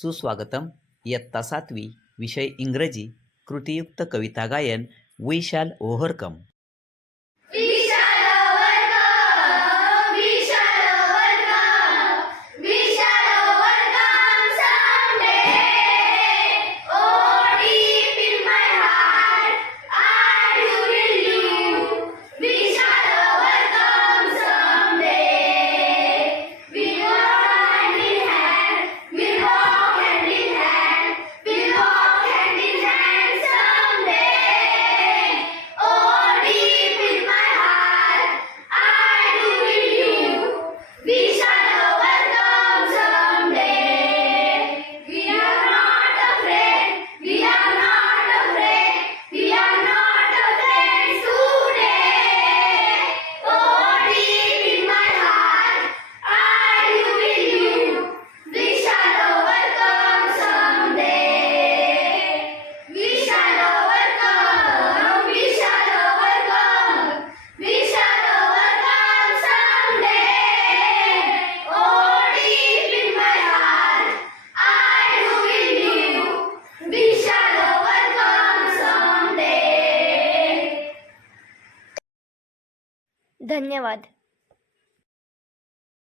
सुस्वागतम। इयत्ता सातवी विषय इंग्रजी कृतियुक्त कविता गायन वी शॅल ओव्हरकम धन्यवाद.